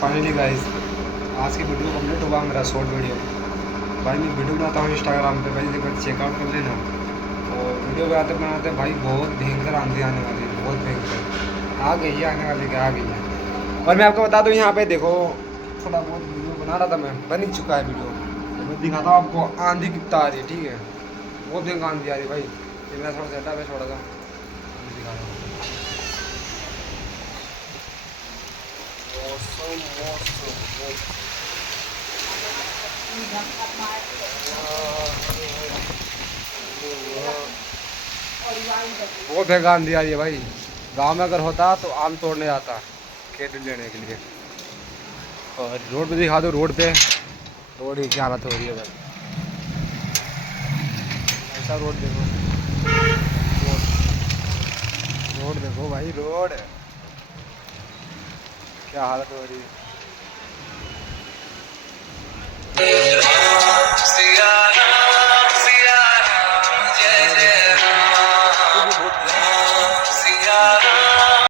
Finally guys आज की video complete हुआ मेरा शॉर्ट वीडियो। भाई मैं वीडियो बनाता हूँ इंस्टाग्राम पे, भाई एक बार चेकआउट कर लेना। और वीडियो बनाते भाई बहुत भयंकर आंधी आने वाली है, बहुत भयंकर आ गई है, आने वाली है, आ गई है। और मैं आपको बता दूँ यहाँ पे देखो थोड़ा बहुत वीडियो बना रहा था मैं, बन ही चुका है वीडियो। तो मैं दिखाता हूँ आपको आंधी कितना आ रही है, ठीक है। बहुत भयंकर आंधी आ रही है भाई। ये मेरा थोड़ा सेटअप है, थोड़ा सा दिखा रहा हूँ। बहुत भयंकर आंधी आ रही है भाई। गांव में अगर होता तो आम तोड़ने आता खेत लेने के लिए। और रोड पे दिखा दो, रोड पे रोड की क्या हालत हो रही है भाई। ऐसा रोड देखो, रोड रोड देखो भाई, रोड क्या हालत हो रही है।